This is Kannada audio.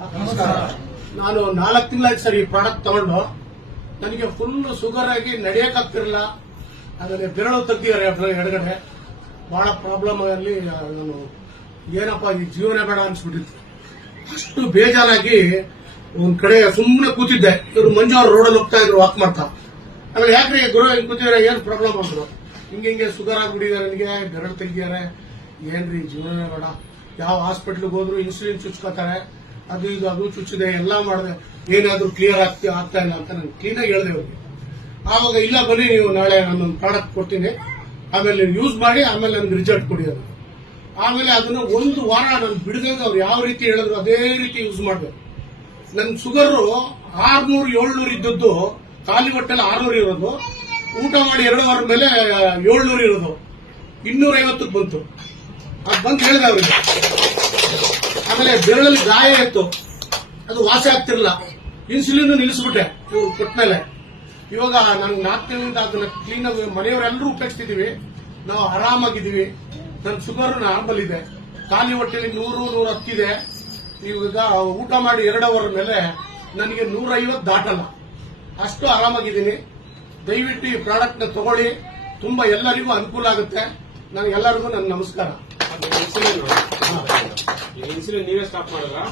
ನಮಸ್ಕಾರ. ನಾನು ನಾಲ್ಕು ತಿಂಗಳಾಯ್ತು ಸರ್ ಈ ಪ್ರಾಡಕ್ಟ್ ತಗೊಂಡು. ನನಗೆ ಫುಲ್ ಶುಗರ್ ಆಗಿ ನಡೆಯಕ್ಕಾಗ್ತಿರಲಿಲ್ಲ. ಆಮೇಲೆ ಬೆರಳು ತೆಗ್ದಿದ್ದಾರೆ ಎಡ- ಎಡಗಡೆ. ಬಹಳ ಪ್ರಾಬ್ಲಮ್ ಅಲ್ಲಿ ನಾನು ಏನಪ್ಪ, ಈ ಜೀವನ ಬೇಡ ಅನ್ಸ್ಬಿಟ್ಟಿತ್ತು. ಅಷ್ಟು ಬೇಜಾರಾಗಿ ಒಂದ್ ಕಡೆ ಸುಮ್ಮನೆ ಕೂತಿದ್ದೆ. ಇವರು ಮಂಜು ಅವ್ರು ರೋಡಲ್ಲಿ ಹೋಗ್ತಾ ಇದ್ರು ವಾಕ್ ಮಾಡ್ತಾ. ಆಮೇಲೆ ಯಾಕ್ರಿ ಗುರು ಹಿಂಗ್ ಕೂತಿದ್ರೆ ಏನ್ ಪ್ರಾಬ್ಲಮ್ ಅಂದ್ರು? ಹಿಂಗೆ ಹಿಂಗೆ ಶುಗರ್ ಆಗ್ಬಿಟ್ಟಿದ್ದಾರೆ ನನಗೆ, ಬೆರಳು ತೆಗ್ದಿದ್ದಾರೆ. ಏನ್ರಿ, ಜೀವನ ಬೇಡ. ಯಾವ ಹಾಸ್ಪಿಟ್ಲಿಗೆ ಹೋದ್ರು ಇನ್ಸುಲಿನ್ ಚುಚ್ಕೋತಾರೆ. ಅದು ಇದು ಅದು ಚುಚ್ಚಿದೆ, ಎಲ್ಲ ಮಾಡಿದೆ. ಏನಾದ್ರೂ ಕ್ಲಿಯರ್ ಆಗ್ತಿ, ಆಗ್ತಾ ಇಲ್ಲ ಅಂತ ನಾನು ಕ್ಲೀನಾಗಿ ಹೇಳಿದೆ ಅವ್ರಿಗೆ. ಆವಾಗ, ಇಲ್ಲ ಬನ್ನಿ ನೀವು ನಾಳೆ ನಾನೊಂದು ಪ್ರಾಡಕ್ಟ್ ಕೊಡ್ತೀನಿ. ಆಮೇಲೆ ಯೂಸ್ ಮಾಡಿ, ಆಮೇಲೆ ನನಗೆ ರಿಜಲ್ಟ್ ಕೊಡಿ ಅದು ಆಮೇಲೆ ಅದನ್ನ ಒಂದು ವಾರ ನಾನು ಬಿಡದಂಗೆ ಅವ್ರು ಯಾವ ರೀತಿ ಹೇಳಿದ್ರು ಅದೇ ರೀತಿ ಯೂಸ್ ಮಾಡಬೇಕು ನನ್ನ ಶುಗರು ಆರ್ನೂರು, ಏಳ್ನೂರು ಇದ್ದದ್ದು, ಖಾಲಿ ಹೊಟ್ಟೆಲ್ಲ ಆರ್ನೂರು ಇರೋದು. ಊಟ ಮಾಡಿ ಎರಡು ವಾರ ಮೇಲೆ, ಏಳ್ನೂರು ಇರೋದು. ಇನ್ನೂರ ಐವತ್ತಕ್ಕೆ ಬಂತು. ಅದು ಬಂದು ಹೇಳಿದೆ ಅವರಿಗೆ. ಆಮೇಲೆ ಬೆರಳಲ್ಲಿ ಗಾಯ ಇತ್ತು. ಅದು ವಾಸಿ ಆಗ್ತಿರಲಿಲ್ಲ. ಇನ್ಸುಲಿನ್ ನಿಲ್ಲಿಸ್ಬಿಟ್ಟೆ ಕೊಟ್ಟ ಮೇಲೆ. ಇವಾಗ ನಾನು ನಾಲ್ಕು ತಿಂಗಳಿಂದ ಅದನ್ನ ಕ್ಲೀನ್ ಆಗಿ ಮನೆಯವರೆಲ್ಲರೂ ಉಪಯೋಗಿಸ್ತಿದೀವಿ. ನಾವು ಆರಾಮಾಗಿದ್ದೀವಿ. ನನ್ನ ಶುಗರ್ ನಾರ್ಮಲ್ ಇದೆ. ಖಾಲಿ ಹೊಟ್ಟೆಲಿ ನೂರು ನೂರ ಹತ್ತಿದೆ ಈಗ ಊಟ ಮಾಡಿ ಎರಡು ಅವರ್ ಮೇಲೆ ನನಗೆ ನೂರ ಐವತ್ತು ದಾಟಲ್ಲ. ಅಷ್ಟು ಆರಾಮಾಗಿದ್ದೀನಿ. ದಯವಿಟ್ಟು ಈ ಪ್ರಾಡಕ್ಟ್ನ ತಗೊಳ್ಳಿ. ತುಂಬಾ ಎಲ್ಲರಿಗೂ ಅನುಕೂಲ ಆಗುತ್ತೆ. ನನಗೆಲ್ಲರಿಗೂ ನನ್ನ ನಮಸ್ಕಾರ. ಇನ್ಸುಲಿನ್ ನೀವೇ ಸ್ಟಾಪ್ ಮಾಡಿದ್ರಾ?